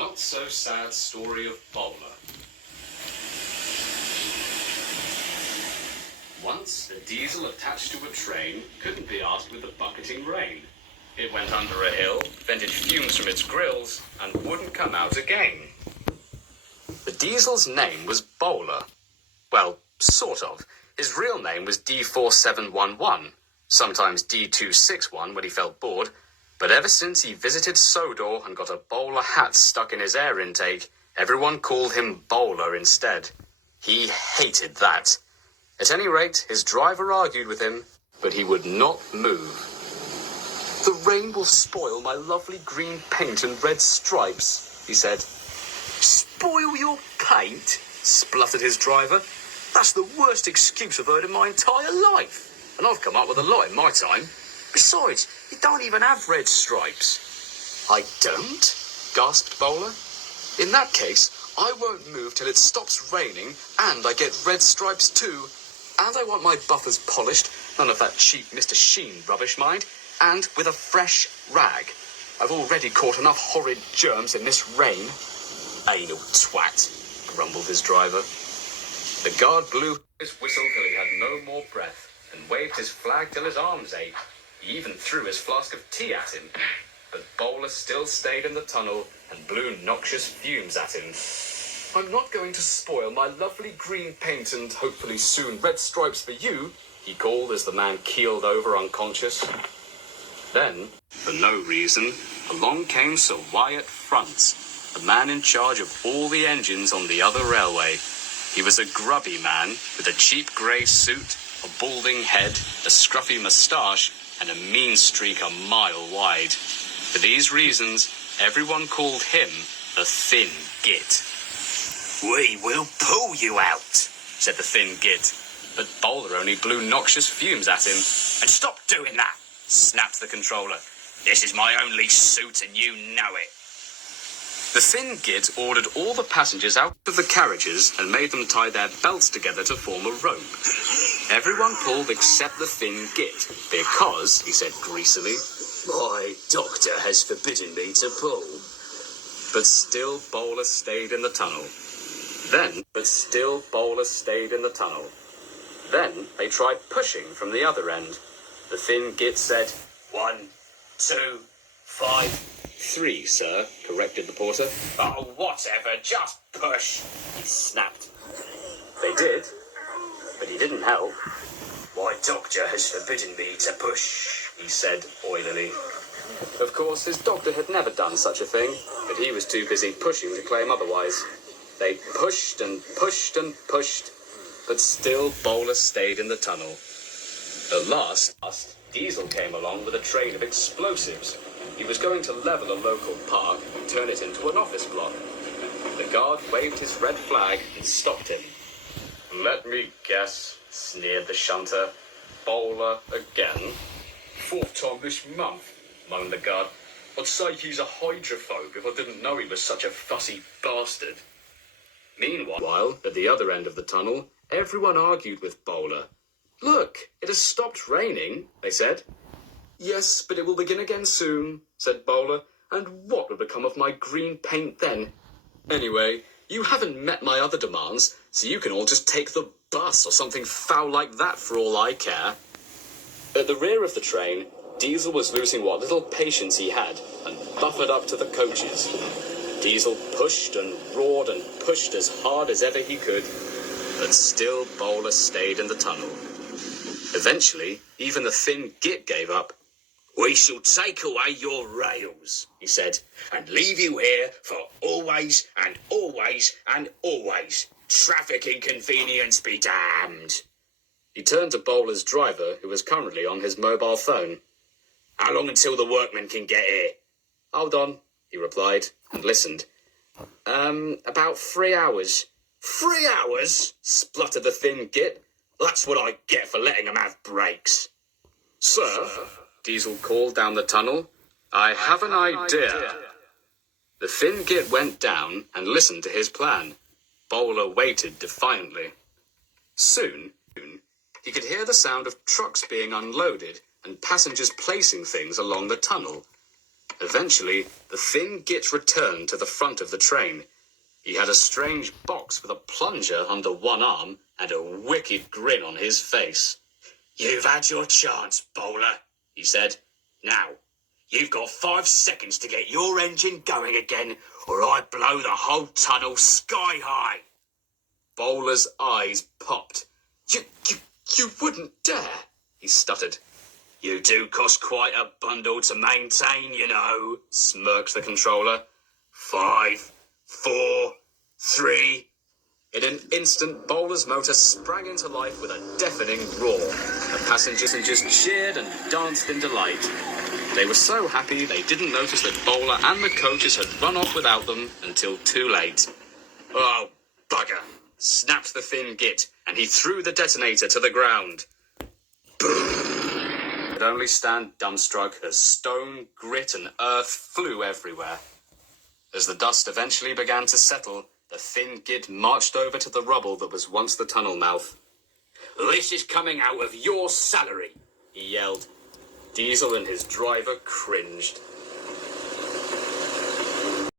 not-so-sad story of Bowler. Once, a diesel attached to a train couldn't be asked with the bucketing rain. It went under a hill, vented fumes from its grills, and wouldn't come out again. The diesel's name was Bowler. Well, sort of. His real name was D4711, sometimes D261 when he felt bored, but ever since he visited Sodor and got a bowler hat stuck in his air intake, everyone called him Bowler instead. He hated that. At any rate, his driver argued with him, but he would not move. "The rain will spoil my lovely green paint and red stripes," he said. "Spoil your paint?" spluttered his driver. "That's the worst excuse I've heard in my entire life. And I've come up with a lot in my time. Besides, you don't even have red stripes." "I don't?" gasped Bowler. "In that case, I won't move till it stops raining and I get red stripes too. And I want my buffers polished, none of that cheap Mr. Sheen rubbish, mind, and with a fresh rag. I've already caught enough horrid germs in this rain." "Anal twat," grumbled his driver. The guard blew his whistle till he had no more breath and waved his flag till his arms ached. He even threw his flask of tea at him. But Bowler still stayed in the tunnel and blew noxious fumes at him. "I'm not going to spoil my lovely green paint and hopefully soon red stripes for you," he called as the man keeled over unconscious. Then, for no reason, along came Sir Wyatt Frunts, the man in charge of all the engines on the other railway. He was a grubby man with a cheap grey suit, a balding head, a scruffy moustache, and a mean streak a mile wide. For these reasons, everyone called him the Thin Git. "We will pull you out," said the Thin Git. But Bowler only blew noxious fumes at him. "And stop doing that," snapped the controller. "This is my only suit and you know it." The Thin Git ordered all the passengers out of the carriages and made them tie their belts together to form a rope. Everyone pulled except the Thin Git, because, he said greasily, "My doctor has forbidden me to pull." But still Bowler stayed in the tunnel. Then they tried pushing from the other end. The Thin Git said, 1, 2, 5, 3, sir, corrected the porter. "Oh, whatever, just push," he snapped. They did, but he didn't help. "My doctor has forbidden me to push," he said oilily. Of course, his doctor had never done such a thing, but he was too busy pushing to claim otherwise. They pushed and pushed and pushed, but still Bowler stayed in the tunnel. At last, Diesel came along with a train of explosives. He was going to level a local park and turn it into an office block. The guard waved his red flag and stopped him. "Let me guess," sneered the shunter. "Bowler again?" "Fourth time this month," moaned the guard. "I'd say he's a hydrophobe if I didn't know he was such a fussy bastard." Meanwhile, at the other end of the tunnel, everyone argued with Bowler. "Look, it has stopped raining," they said. "Yes, but it will begin again soon," said Bowler. "And what will become of my green paint then? Anyway, you haven't met my other demands, so you can all just take the bus or something foul like that for all I care." At the rear of the train, Diesel was losing what little patience he had and buffered up to the coaches. Diesel pushed and roared and pushed as hard as ever he could, but still Bowler stayed in the tunnel. Eventually, even the Thin Git gave up. "We shall take away your rails," he said, "and leave you here for always and always and always. Traffic inconvenience be damned." He turned to Bowler's driver, who was currently on his mobile phone. "How long until the workmen can get here?" "Hold on," he replied, and listened. About 3 hours." "3 hours?" spluttered the Thin Git. "That's what I get for letting them have breaks." "Sir," Diesel called down the tunnel, "I have an idea." The Thin Git went down and listened to his plan. Bowler waited defiantly. Soon, he could hear the sound of trucks being unloaded and passengers placing things along the tunnel. Eventually, the thin git returned to the front of the train. He had a strange box with a plunger under one arm and a wicked grin on his face. "You've had your chance, Bowler," he said. "Now, you've got 5 seconds to get your engine going again, or I blow the whole tunnel sky high." Bowler's eyes popped. You wouldn't dare," he stuttered. "You do cost quite a bundle to maintain, you know," smirked the controller. 5, 4, 3... In an instant, Bowler's motor sprang into life with a deafening roar. The passengers just cheered and danced in delight. They were so happy they didn't notice that Bowler and the coaches had run off without them until too late. "Oh, bugger!" snapped the thin git, and he threw the detonator to the ground. Boom! Could only stand dumbstruck as stone, grit, and earth flew everywhere. As the dust eventually began to settle, the thin git marched over to the rubble that was once the tunnel mouth. "This is coming out of your salary," he yelled. Diesel and his driver cringed.